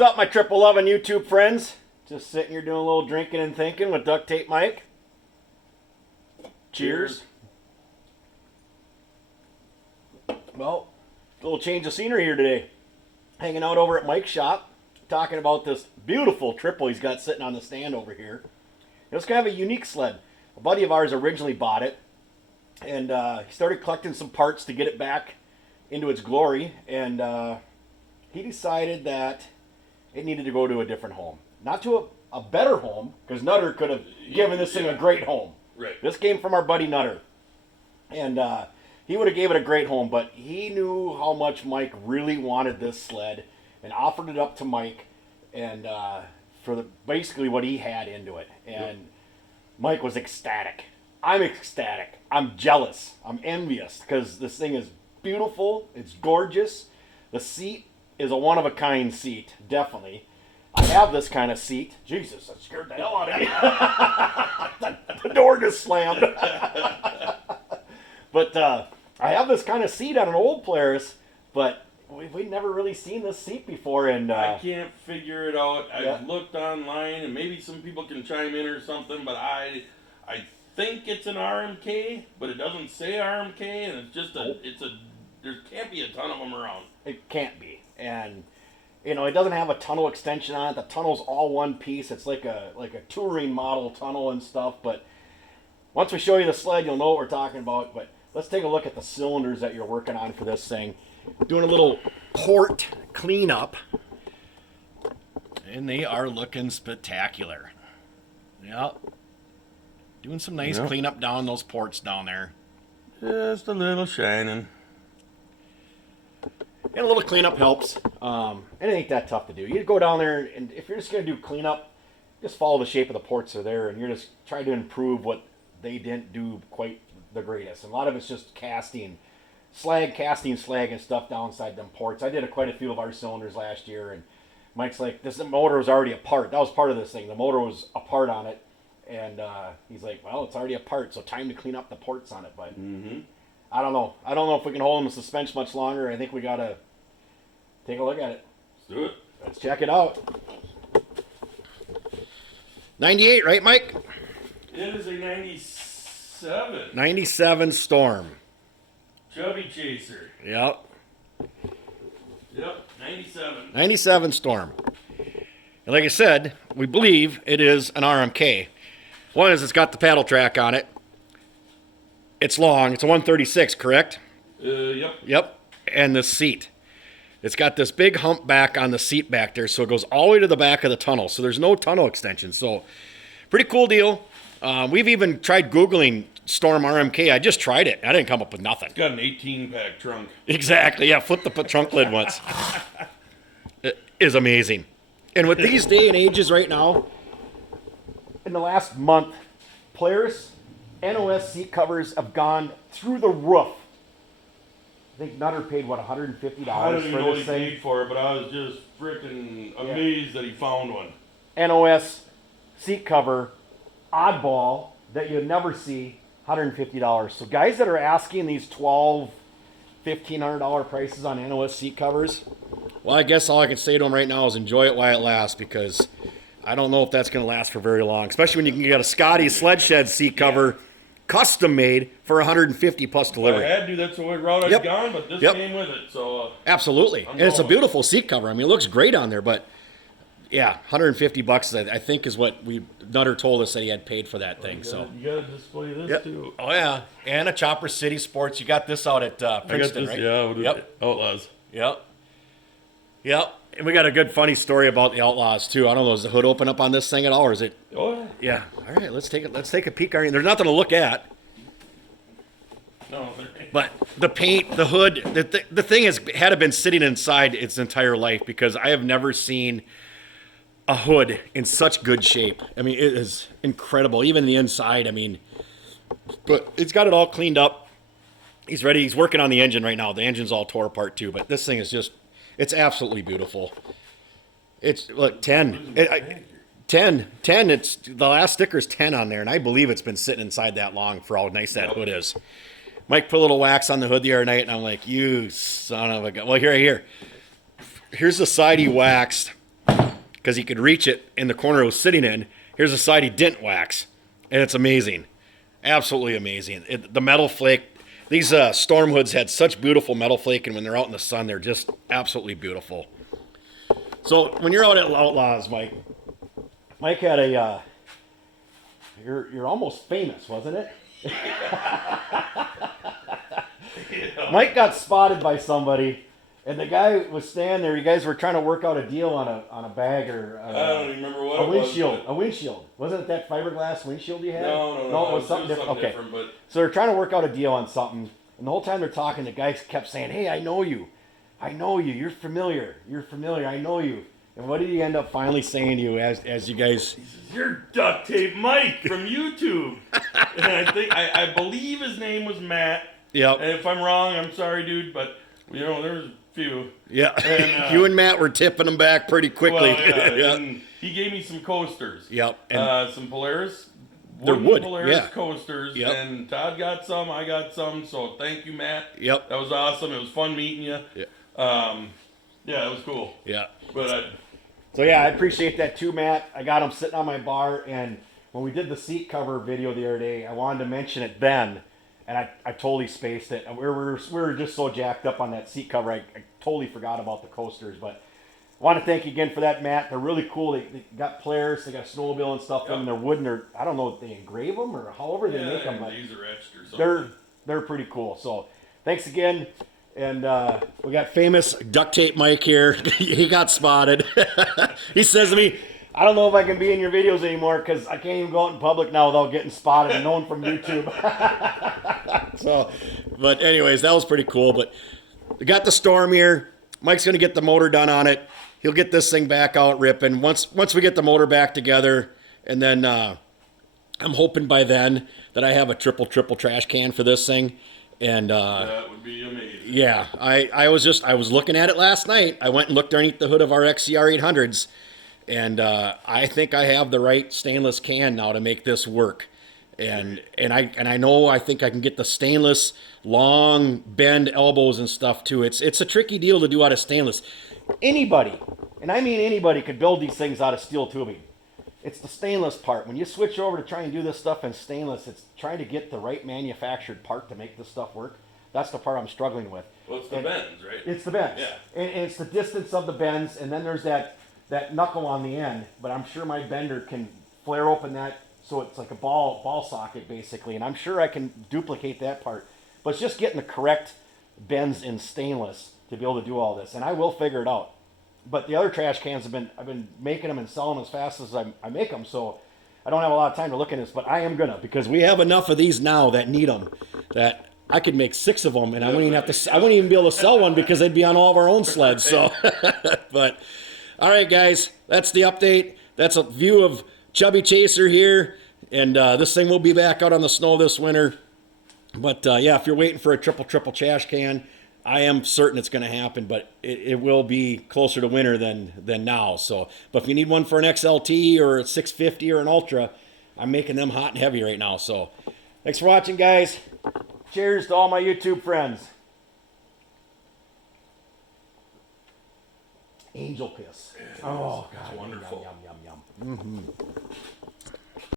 What's up, my 11 YouTube friends? Just sitting here doing a little drinking and thinking with Duct Tape Mike. Cheers. Well, a little change of scenery here today. Hanging out over at Mike's shop, talking about this beautiful triple he's got sitting on the stand over here. It's kind of a unique sled. A buddy of ours originally bought it, and he started collecting some parts to get it back into its glory, and he decided that it needed to go to a different home. Not to a better home, because Nutter could have given this thing a great home. Right. This came from our buddy Nutter. And he would have gave it a great home, but he knew how much Mike really wanted this sled and offered it up to Mike and for basically what he had into it. And Mike was ecstatic. I'm ecstatic. I'm jealous. I'm envious because this thing is beautiful. It's gorgeous. The seat is a one-of-a-kind seat, definitely. I have this kind of seat. Jesus, that scared the hell out of me. The door just slammed. But I have this kind of seat on an old Polaris, but we've never really seen this seat before. And I can't figure it out. I've looked online, and maybe some people can chime in or something, but I think it's an RMK, but it doesn't say RMK, and it's just there can't be a ton of them around. It can't be. And you know, it doesn't have a tunnel extension on it. The tunnel's all one piece. It's like a touring model tunnel and stuff. But once we show you the sled, you'll know what we're talking about. But let's take a look at the cylinders that you're working on for this thing. Doing a little port cleanup. And they are looking spectacular. Yep. Doing some nice cleanup down those ports down there. Just a little shining. And a little cleanup helps. And it ain't that tough to do. You go down there, and if you're just going to do cleanup, just follow the shape of the ports are there, and you're just trying to improve what they didn't do quite the greatest. And a lot of it's just casting slag and stuff down inside them ports. I did quite a few of our cylinders last year, and Mike's like, the motor was already apart. That was part of this thing. The motor was apart on it, and he's like, well, it's already apart, so time to clean up the ports on it. But I don't know. I don't know if we can hold them in suspension much longer. I think we got to take a look at it. Let's do it. Let's check it out. 98, right, Mike? It is a 97. 97 Storm. Chubby Chaser. Yep. Yep, 97. 97 Storm. And like I said, we believe it is an RMK. One is it's got the paddle track on it. It's long. It's a 136, correct? Yep. Yep. And the seat. It's got this big hump back on the seat back there, so it goes all the way to the back of the tunnel. So there's no tunnel extension. So pretty cool deal. We've even tried Googling Storm RMK. I just tried it. I didn't come up with nothing. It's got an 18-pack trunk. Exactly. Yeah, flip the trunk lid once. It is amazing. And with these day and ages right now, in the last month, Polaris NOS seat covers have gone through the roof. I think Nutter paid, what, $150 for this thing? I don't even know what he paid for it, but I was just freaking amazed that he found one. NOS seat cover, oddball, that you'd never see, $150. So guys that are asking these $1,200, $1,500 prices on NOS seat covers, well, I guess all I can say to them right now is enjoy it while it lasts, because I don't know if that's going to last for very long, especially when you can get a Scotty sled shed seat cover custom made for $150 plus delivery. I had to. That's the way route I'd gone, but this came with it. So absolutely, and it's a beautiful seat cover. I mean, it looks great on there, but yeah, $150 I think is what Nutter told us that he had paid for that thing. So you got to display this too. Oh yeah, and a Chopper City Sports. You got this out at Princeton, right? Yeah, Outlaws. Yep. And we got a good funny story about the Outlaws too. I don't know, is the hood open up on this thing at all, or is it? Oh yeah. All right, let's take a peek. There's nothing to look at. No. But the paint, the hood, the thing had been sitting inside its entire life, because I have never seen a hood in such good shape. I mean, it is incredible. Even the inside, I mean, but it's got it all cleaned up. He's ready. He's working on the engine right now. The engine's all tore apart too, but this thing is just, it's absolutely beautiful. It's, look, 10. 10. It's, the last sticker's 10 on there, and I believe it's been sitting inside that long for how nice that hood is. Mike put a little wax on the hood the other night, and I'm like, you son of a gun. Well, here. Here's the side he waxed. because he could reach it in the corner it was sitting in. Here's the side he didn't wax, and it's amazing. Absolutely amazing. The metal flake, these Storm hoods had such beautiful metal flake, and when they're out in the sun, they're just absolutely beautiful. So when you're out at Outlaws, Mike had a, you're almost famous, wasn't it? Yeah. Mike got spotted by somebody, and the guy was standing there. You guys were trying to work out a deal on a bag or I don't even remember what a it was. windshield. A windshield. Wasn't it that fiberglass windshield you had? No, it was something different. Okay. But So they're trying to work out a deal on something, and the whole time they're talking, the guy kept saying, "Hey, I know you. You're familiar. I know you." And what did he end up finally saying to you as you guys? he says, "You're Duct Tape Mike from YouTube." And I believe his name was Matt. Yep. And if I'm wrong, I'm sorry, dude, but there's a few. Yeah. And, you and Matt were tipping them back pretty quickly. Well, yeah, Yep. And he gave me some coasters. Yep. And Some Polaris. They're wood, Polaris yeah. coasters. Yep. And Todd got some, I got some. So thank you, Matt. Yep. That was awesome. It was fun meeting you. Yeah. Yeah, it was cool. Yeah. But So yeah, I appreciate that too, Matt. I got them sitting on my bar, and when we did the seat cover video the other day, I wanted to mention it then, and I totally spaced it. We were just so jacked up on that seat cover, I totally forgot about the coasters. But I want to thank you again for that, Matt. They're really cool. They got Polaris, they got snowmobile and stuff. Yep. And they're wooden. I don't know if they engrave them or however they make them, but laser etched or something. they're pretty cool. So thanks again. And we got famous Duct Tape Mike here. He got spotted. He says to me, "I don't know if I can be in your videos anymore because I can't even go out in public now without getting spotted and known from YouTube." So, but anyways, that was pretty cool. But we got the Storm here. Mike's going to get the motor done on it. He'll get this thing back out ripping. Once we get the motor back together, and then I'm hoping by then that I have a triple trash can for this thing. And that would be amazing. yeah, I was looking at it last night. I went and looked underneath the hood of our XCR 800s, and I think I have the right stainless can now to make this work. And I think I can get the stainless long bend elbows and stuff too. It's a tricky deal to do out of stainless. Anybody, and I mean anybody, could build these things out of steel tubing. It's the stainless part. When you switch over to try and do this stuff in stainless, it's trying to get the right manufactured part to make this stuff work. That's the part I'm struggling with. Well, it's the bends, right? It's the bends. Yeah. And it's the distance of the bends, and then there's that knuckle on the end. But I'm sure my bender can flare open that so it's like a ball socket, basically. And I'm sure I can duplicate that part. But it's just getting the correct bends in stainless to be able to do all this. And I will figure it out. But the other trash cans I've been making them and selling them as fast as I make them, so I don't have a lot of time to look at this, but I am gonna, because we have enough of these now that need them that I could make 6 of them, and I wouldn't even be able to sell one because they'd be on all of our own sleds. So, but all right, guys, that's the update. That's a view of Chubby Chaser here, and this thing will be back out on the snow this winter. But yeah, if you're waiting for a triple trash can, I am certain it's going to happen, but it will be closer to winter than now. So, but if you need one for an XLT or a 650 or an Ultra, I'm making them hot and heavy right now. So, thanks for watching, guys. Cheers to all my YouTube friends. Angel piss. Yeah, Oh, God. it's wonderful. Yum, yum, yum, yum. Mm-hmm.